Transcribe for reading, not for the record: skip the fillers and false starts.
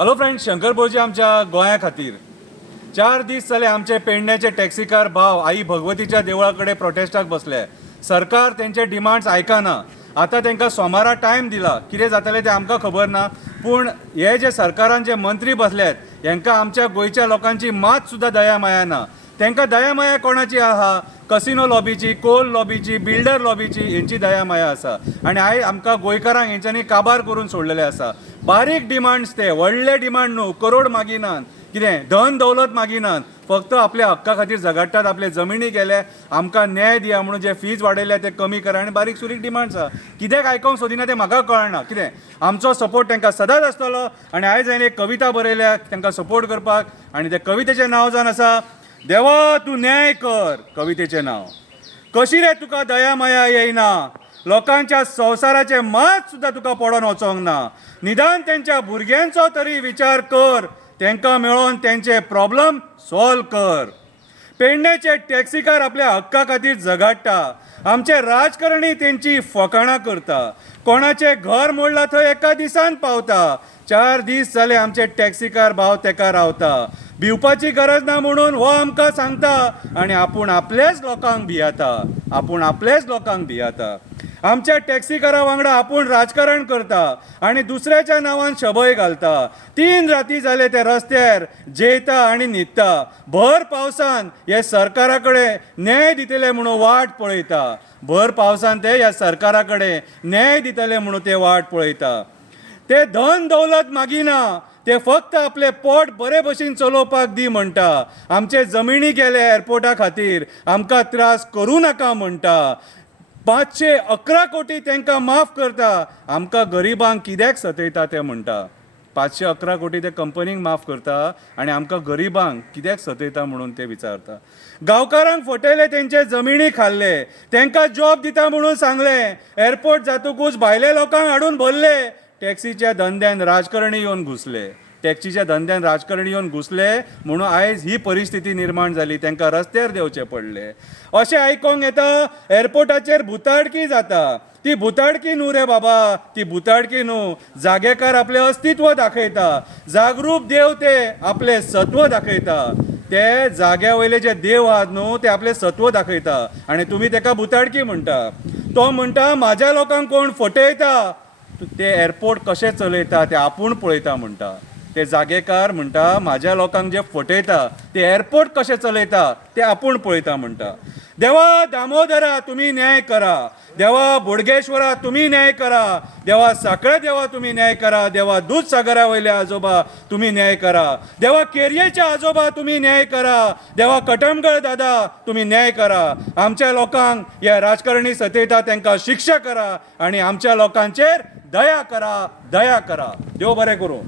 Hello friends, Shankar भोजी आमच्या गोंया खातीर 4 दीस जाले आमचे पेडण्याचे टॅक्सीकार भाव आई भगवतीच्या देवळाकडे प्रोटेस्टाक बसले. सरकार तेंचे डिमांड्स आयकना. आता तांकां सोमारा टायम दिला. कितें जातलें तें आमकां खबर ना, पूण हे जे सरकारान जे मंत्री बसल्यात हांकां आमच्या गोंयच्या लोकांची मात सुद्दां दया माया ना. तांकां दया माया कोणाची आहा? कसिनो लॉबीची, कोल लॉबीची, बिल्डर लॉबीची, हेंची दया माया आसा. आनी आयज आमकां गोंयकारांक हेंच्यांनी काबार करून सोडलेले आसा. बारीक डिमांड्स ते व्हडले डिमांड न्हू, करोड मागिनात, कितें धन दौलत मागिनात, फक्त आपल्या हक्का खातीर झगडटात. आपले जमिनी गेले, आमकां न्याय दिया म्हणून जे फीज वाडयल्या ते कमी करा, आनी बारीक सुरीक डिमांड्स आसा. कित्याक आयकोंक सोदिना तें म्हाका कळना. कितें आमचो सपोर्ट तांकां सदांच आसतलो. आनी आयज हांवें एक कविता बरयल्या तांकां सपोर्ट करपाक, आनी त्या कवितेचें नांव जावन आसा देवा तूं न्याय कर. कवितेचें नांव. कशी रे तुका दया माया येयना, लोकांच्या संवसाराचे मात सुद्दां तुका पडोन वचोंक ना. निदान तेंच्या भुरग्यांचो तरी विचार कर, तांकां मेळोन तेंचे प्रॉब्लेम सॉल्व कर. पेडण्याचे टॅक्सीकार आपल्या हक्का खातीर झगडटा. आमचे राजकारणी तेंची फकाणां करता. कोणाचें घर मोडलां थंय एका दिसान पावता. 4 दीस जाले आमचे टॅक्सीकार भाव तेका रावता. भिवपाची गरज ना म्हणून हो आमकां सांगता, आनी आपूण आपलेच लोकांक भियाता. आमच्या टॅक्सीकारा वांगडा आपूण राजकारण करता आनी दुसऱ्याच्या नांवान शबय घालता. 3 राती जाले ते रस्त्यार जेयता आनी न्हिदता. भर पावसान हे सरकारा कडेन न्याय दितले म्हणून वाट पळयता. भर पावसान ते ह्या सरकारा कडेन न्याय दितले म्हणून ते वाट पळयता. ते धन दौलत मागिना, ते फक्त आपले पोट बरे भशेन चलोवपाक दी म्हणटा. आमचे जमिनी गेले एअरपोर्टा खातीर, आमकां त्रास करूं नाका म्हणटा. 511 कोटी तांकां माफ करता, आमकां गरिबांक कित्याक सतयता ते म्हणटा. 511 कोटी ते कंपनीक माफ करता आनी आमकां गरिबांक कित्याक सतयता म्हणून ते विचारता. गांवकारांक फटयले, तेंचे जमिनी खाल्ले, तांकां जॉब दिता म्हणून सांगले. एअरपोर्ट जातकूच भायले लोकांक हाडून भरले. टॅक्सीच्या धंद्यान राजकारणी येवन घुसले म्हणून आयज ही परिस्थिती निर्माण जाली. तांकां रस्त्यार देंवचे पडले. अशें आयकोंक येता एअरपोर्टाचेर भुताडकी जाता. ती भुताडकी न्हू रे बाबा, ती भुताडकी न्हू. जागेकार आपले अस्तित्व दाखयता. जागरूक देव ते आपले सत्व दाखयता. ते जाग्या वयले जे देव आहात न्हू, ते आपले सत्व दाखयता आनी तुमी ताका भुताडकी म्हणटा. तो म्हणटा म्हाज्या लोकांक कोण फटयता ते एअरपोर्ट कशें चलयता ते आपूण पळयता म्हणटा. ते जागेकार म्हणटा म्हाज्या लोकांक जे फटयता ते एअरपोर्ट कशें चलयता ते आपूण पळयता म्हणटा. देवा दामोदरा तुम्ही न्याय करा. देवा बोडगेश्वरा तुम्ही न्याय करा. देवा साखळे देवा तुम्ही न्याय करा. देवा दूधसागरा वयले आजोबा तुम्ही न्याय करा. देवा केरयेचे आजोबा तुम्ही न्याय करा. देवा कटमगळ दादा तुम्ही न्याय करा. आमच्या लोकांक ह्या राजकारणी सतयता तांकां शिक्षा करा आनी आमच्या लोकांचेर दया करा. देव बरें करूं.